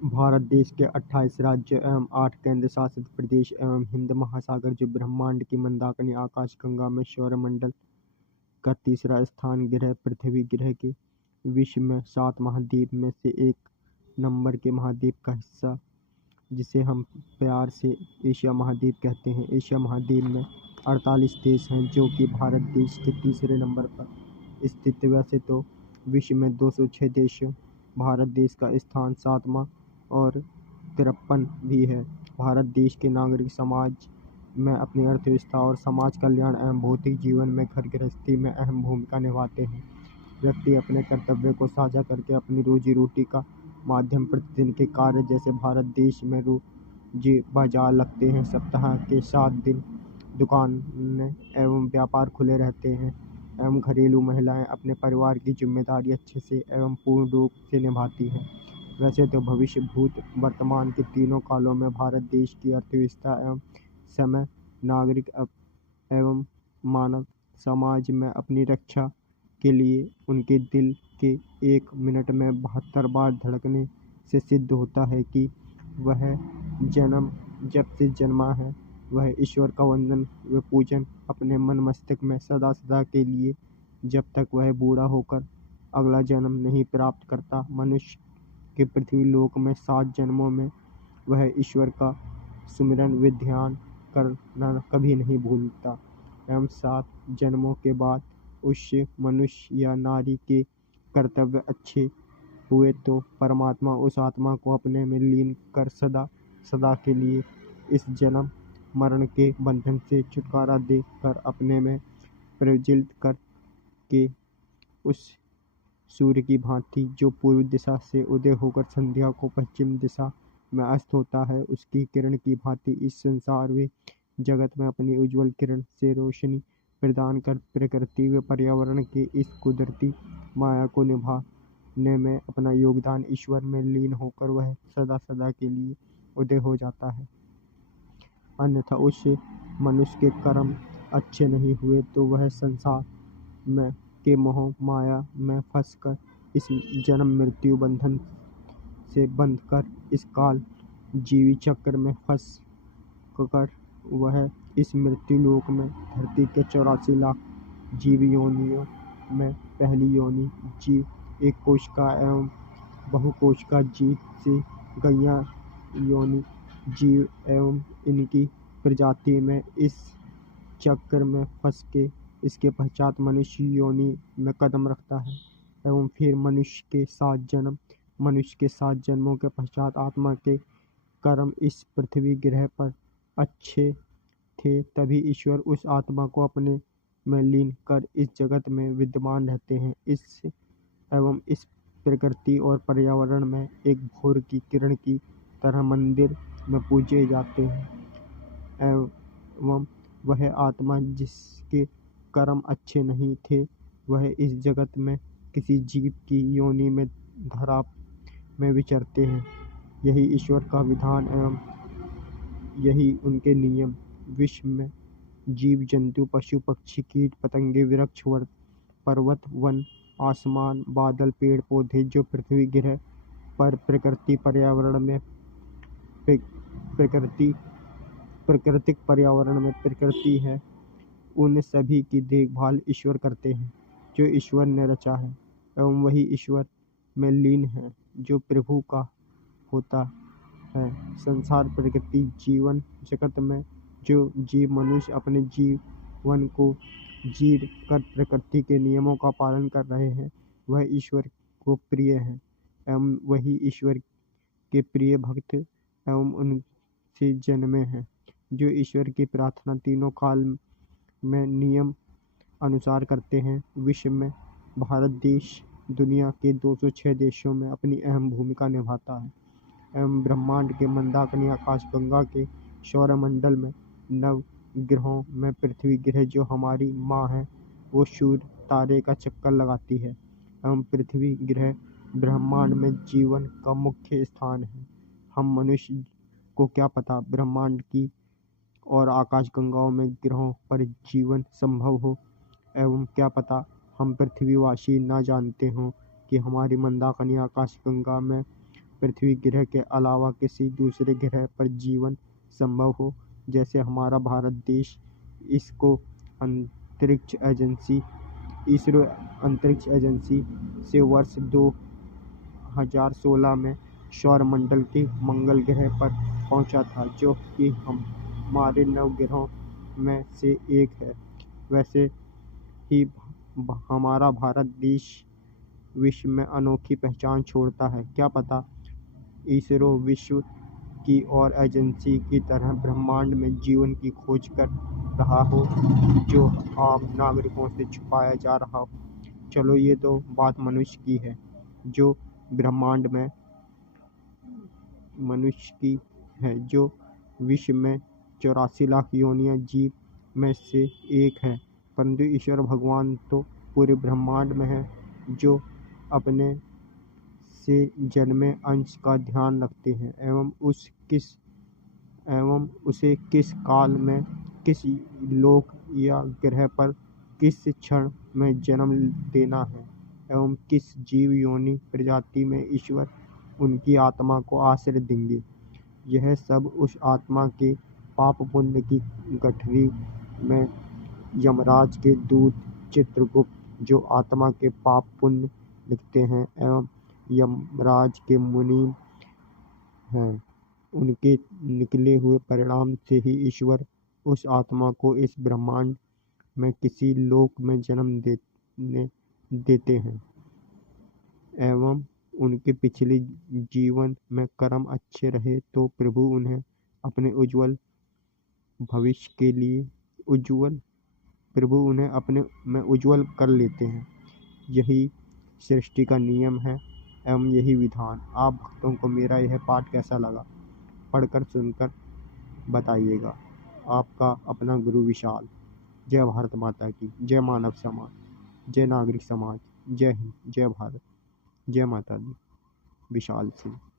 भारत देश के 28 राज्य एवं 8 केंद्र शासित प्रदेश एवं हिंद महासागर जो ब्रह्मांड की मंदाकिनी आकाशगंगा में सौरमंडल का तीसरा स्थान ग्रह पृथ्वी ग्रह के विश्व में 7 महाद्वीप में से एक नंबर के महाद्वीप का हिस्सा जिसे हम प्यार से एशिया महाद्वीप कहते हैं। एशिया महाद्वीप में 48 देश हैं जो कि भारत देश के तीसरे नंबर पर स्थित। वैसे तो विश्व में 206 देश, भारत देश का स्थान 7वां और 53 भी है। भारत देश के नागरिक समाज में अपनी अर्थव्यवस्था और समाज कल्याण एवं भौतिक जीवन में घर गृहस्थी में अहम भूमिका निभाते हैं। व्यक्ति अपने कर्तव्य को साझा करके अपनी रोजी रोटी का माध्यम प्रतिदिन के कार्य जैसे भारत देश में रोजी बाजार लगते हैं, सप्ताह के 7 दिन दुकानें एवं व्यापार खुले रहते हैं एवं घरेलू महिलाएं अपने परिवार की जिम्मेदारी अच्छे से एवं पूर्ण रूप से निभाती हैं। वैसे तो भविष्य, भूत, वर्तमान के तीनों कालों में भारत देश की अर्थव्यवस्था एवं समय नागरिक एवं मानव समाज में अपनी रक्षा के लिए उनके दिल के 1 मिनट में 72 बार धड़कने से सिद्ध होता है कि वह जब से जन्मा है वह ईश्वर का वंदन व पूजन अपने मन मस्तिष्क में सदा सदा के लिए जब तक वह बूढ़ा होकर अगला जन्म नहीं प्राप्त करता। मनुष्य के पृथ्वी लोक में 7 जन्मों में वह ईश्वर का सुमिरन व ध्यान करना कभी नहीं भूलता एवं 7 जन्मों के बाद उस मनुष्य या नारी के कर्तव्य अच्छे हुए तो परमात्मा उस आत्मा को अपने में लीन कर सदा सदा के लिए इस जन्म मरण के बंधन से छुटकारा दे कर अपने में प्रज्वलित कर के उस सूर्य की भांति जो पूर्व दिशा से उदय होकर संध्या को पश्चिम दिशा में अस्त होता है, उसकी किरण की भांति इस संसार व जगत में अपनी उज्जवल किरण से रोशनी प्रदान कर प्रकृति व पर्यावरण के इस कुदरती माया को निभाने में अपना योगदान ईश्वर में लीन होकर वह सदा सदा के लिए उदय हो जाता है। अन्यथा उस मनुष्य के कर्म अच्छे नहीं हुए तो वह संसार में के मोह माया में फंसकर इस जन्म मृत्यु बंधन से बंधकर इस काल जीवी चक्र में फंस कर वह इस मृत्यु लोक में धरती के 84 लाख जीव योनियों में पहली योनि जीव एक कोशिका एवं बहुकोशिका जीव से गैया योनि जीव एवं इनकी प्रजाति में इस चक्र में फंस के इसके पश्चात मनुष्य योनि में कदम रखता है एवं फिर मनुष्य के 7 जन्मों के पश्चात आत्मा के कर्म इस पृथ्वी ग्रह पर अच्छे थे तभी ईश्वर उस आत्मा को अपने में लीन कर इस जगत में विद्यमान रहते हैं। इस प्रकृति और पर्यावरण में एक भोर की किरण की तरह मंदिर में पूजे जाते हैं एवं वह आत्मा जिसके कर्म अच्छे नहीं थे वह इस जगत में किसी जीव की योनि में धरा में विचरते हैं। यही ईश्वर का विधान एवं यही उनके नियम। विश्व में जीव जंतु पशु पक्षी कीट पतंगे वृक्ष पर्वत वन आसमान बादल पेड़ पौधे जो पृथ्वी ग्रह पर प्रकृति पर्यावरण में प्राकृतिक पर्यावरण में प्रकृति है उन सभी की देखभाल ईश्वर करते हैं जो ईश्वर ने रचा है एवं वही ईश्वर में लीन है जो प्रभु का होता है। संसार प्रकृति जीवन जगत में जो जीव मनुष्य अपने जीवन को जी कर प्रकृति के नियमों का पालन कर रहे हैं वह ईश्वर को प्रिय है एवं वही ईश्वर के प्रिय भक्त एवं उनसे जन्मे हैं जो ईश्वर की प्रार्थना तीनों काल में नियम अनुसार करते हैं। विश्व में भारत देश दुनिया के 206 देशों में अपनी अहम भूमिका निभाता है एवं ब्रह्मांड के मंदाकिनी आकाशगंगा के सौरमंडल में नव ग्रहों में पृथ्वी ग्रह जो हमारी माँ है वो सूर्य तारे का चक्कर लगाती है एवं पृथ्वी ग्रह ब्रह्मांड में जीवन का मुख्य स्थान है। हम मनुष्य को क्या पता ब्रह्मांड की और आकाशगंगाओं में ग्रहों पर जीवन संभव हो एवं क्या पता हम पृथ्वीवासी ना जानते हों कि हमारी मंदाकिनी आकाशगंगा में पृथ्वी ग्रह के अलावा किसी दूसरे ग्रह पर जीवन संभव हो। जैसे हमारा भारत देश इसरो अंतरिक्ष एजेंसी से वर्ष 2016 में सौरमंडल के मंगल ग्रह पर पहुंचा था, जो कि हमारे नवग्रहों में से एक है। वैसे ही हमारा भारत देश विश्व में अनोखी पहचान छोड़ता है। क्या पता इसरो विश्व की और एजेंसी की तरह ब्रह्मांड में जीवन की खोज कर रहा हो, जो आम नागरिकों से छुपाया जा रहा हो। चलो, ये तो बात मनुष्य की है, जो ब्रह्मांड में मनुष्य की है, जो विश्व में 84 लाख योनियां जीव में से एक है। परंतु ईश्वर भगवान तो पूरे ब्रह्मांड में है, जो अपने से जन्मे अंश का ध्यान रखते हैं एवं उसे किस काल में, किस लोक या ग्रह पर, किस क्षण में जन्म देना है एवं किस जीव योनि प्रजाति में ईश्वर उनकी आत्मा को आश्रय देंगे। यह सब उस आत्मा के पाप पुण्य की गठरी में यमराज के दूत चित्रगुप्त, जो आत्मा के पाप पुण्य लिखते हैं, एवं यमराज के मुनीम हैं, उनके निकले हुए परिणाम से ही ईश्वर उस आत्मा को इस ब्रह्मांड में किसी लोक में जन्म देते हैं एवं उनके पिछले जीवन में कर्म अच्छे रहे तो प्रभु उन्हें अपने उज्जवल भविष्य के लिए अपने में उज्जवल कर लेते हैं। यही सृष्टि का नियम है एवं यही विधान। आप भक्तों को मेरा यह पाठ कैसा लगा, पढ़कर सुनकर बताइएगा। आपका अपना गुरु विशाल। जय भारत माता की, जय मानव समाज, जय नागरिक समाज, जय हिंद, जय भारत, जय माता दी। विशाल सिंह।